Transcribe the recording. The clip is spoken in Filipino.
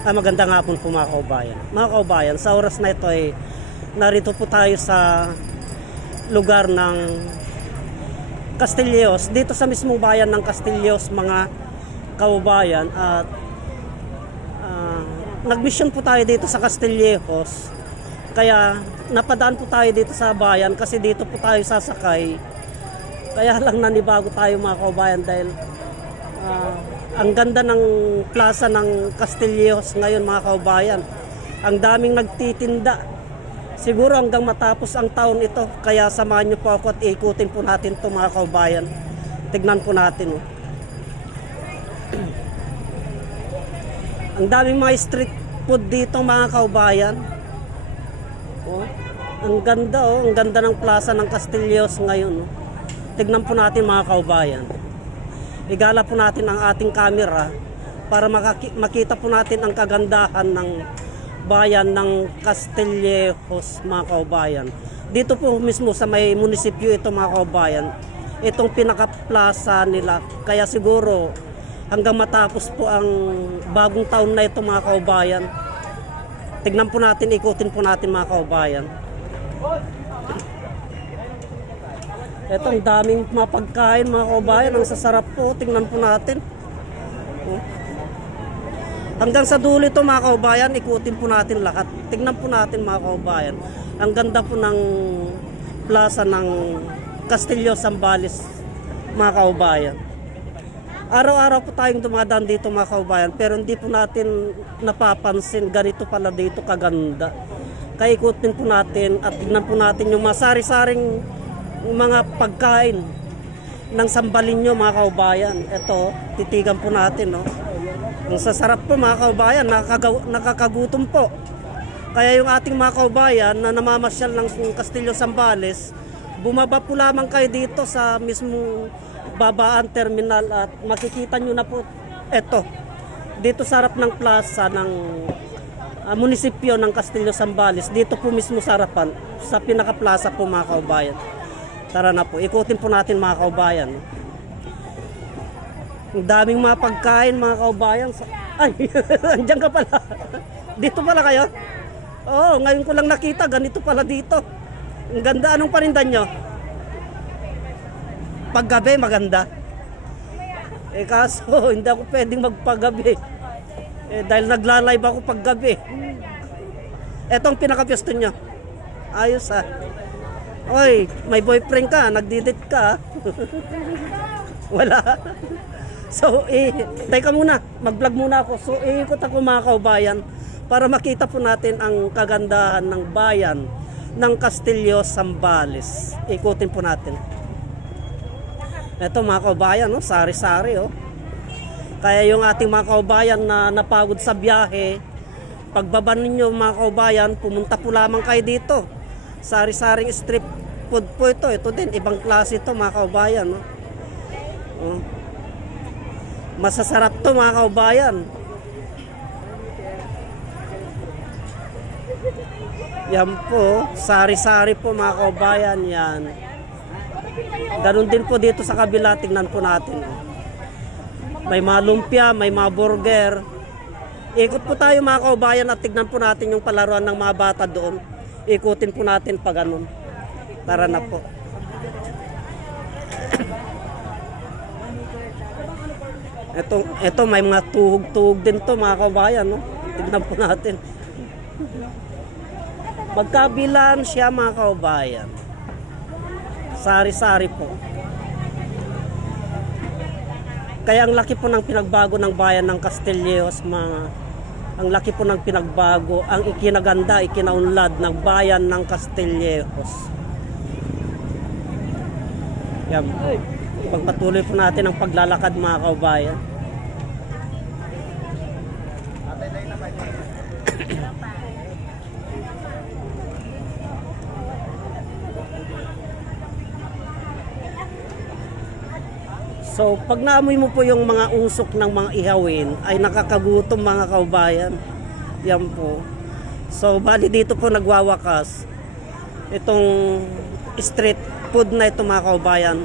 Ah, magandang hapon po mga kaubayan. Mga kaubayan, sa oras na ito ay narito po tayo sa lugar ng Castilleos. Dito sa mismong bayan ng Castilleos, mga kaubayan. At ah, nagmission po tayo dito sa Castilleos. Kaya napadaan po tayo dito sa bayan kasi dito po tayo sasakay. Kaya lang nanibago tayo mga kaubayan dahil Ah, ang ganda ng plaza ng Castilleos ngayon mga kaubayan. Ang daming nagtitinda. Siguro hanggang matapos ang taon ito. Kaya samahan niyo po ako at ikutin po natin to mga kaubayan. Tignan po natin. Ang daming mga street food dito mga kaubayan. Oh. Ang ganda oh, ang ganda ng plaza ng Castilleos ngayon. Oh. Tignan po natin mga kaubayan igala po natin ang ating camera para makita po natin ang kagandahan ng bayan ng Castillejos mga kaubayan. Dito po mismo sa may munisipyo ito mga kaubayan, itong pinaka-plaza nila. Kaya siguro hanggang matapos po ang bagong taon na ito mga kaubayan, tignan po natin, ikutin po natin mga kaubayan. Ito, ang daming mga pagkain, mga kabayan. Ang sasarap po. Tingnan po natin. Hanggang sa dulo ito, mga kaubayan, ikutin po natin lahat. Tingnan po natin, mga kaubayan. Ang ganda po ng plaza ng Castillo Zambales, mga kaubayan. Araw-araw po tayong dumadaan dito, mga kaubayan, pero hindi po natin napapansin ganito pala dito kaganda. Kaya ikutin po natin at tignan po natin yung masari-saring mga pagkain ng sambalinyo mga kaubayan. Ito, titigan po natin. No? Ang sasarap po mga kaubayan, nakakagaw- nakakagutom po. Kaya yung ating mga kaubayan na namamasyal ng Castillo Zambales, bumaba po lamang kayo dito sa mismong babaan terminal at makikita nyo na po ito. Dito sa harap ng plaza ng ah, munisipyo ng Castillo Zambales, dito po mismo sa harapan, sa pinaka-plaza po mga kaubayan. Tara na po, ikutin po natin mga kaubayan. Ang daming mga pagkain mga kaubayan. Ay, andyan ka pala. Dito pala kayo? Oo, ngayon ko lang nakita, ganito pala dito. Ang ganda, anong panindan nyo? Paggabi, maganda. Eh kaso, hindi ako pwedeng magpagabi. Eh, dahil nagla-live ako paggabi. Etong pinaka-pwesto nyo. Ayos ah. Oy, may boyfriend ka, nagdidit ka. Wala. So, eh, teka muna, mag-vlog muna ako. So, iikot ako mga kaubayan para makita po natin ang kagandahan ng bayan ng Castillo Zambales. Ikutin po natin. Ito mga kaubayan, no? sari-sari. Oh. Kaya yung ating mga kaubayan na napagod sa biyahe, pagbaba ninyo mga kaubayan, pumunta po lamang kayo dito. Sari-saring strip food po ito. Ito din, ibang klase ito mga kaubayan. No? Oh. Masasarap to mga kaubayan. Yan po, sari-sari po mga kaubayan yan. Ganun din po dito sa kabila, tingnan po natin. May mga lumpia, may mga burger. Ikot po tayo mga kaubayan at tignan po natin yung palaruan ng mga bata doon. Ikutin po natin pa ganun. Tara na po. Ito, ito may mga tuhog-tuhog din to mga kaubayan. No? Tignan po natin. Magkabilan siya mga kaubayan. Sari-sari po. Kaya ang laki po ng pinagbago ng bayan ng Castilleos, mga ang laki po ng pinagbago, ang ikinaganda, ikinaunlad ng bayan ng Castilleos. Yan po. Pagpatuloy po natin ang paglalakad mga kaubayan. So, pag naamoy mo po yung mga usok ng mga ihawin, ay nakakagutom mga kaubayan. Yan po. So, bali dito po nagwawakas itong street food na ito mga kaubayan.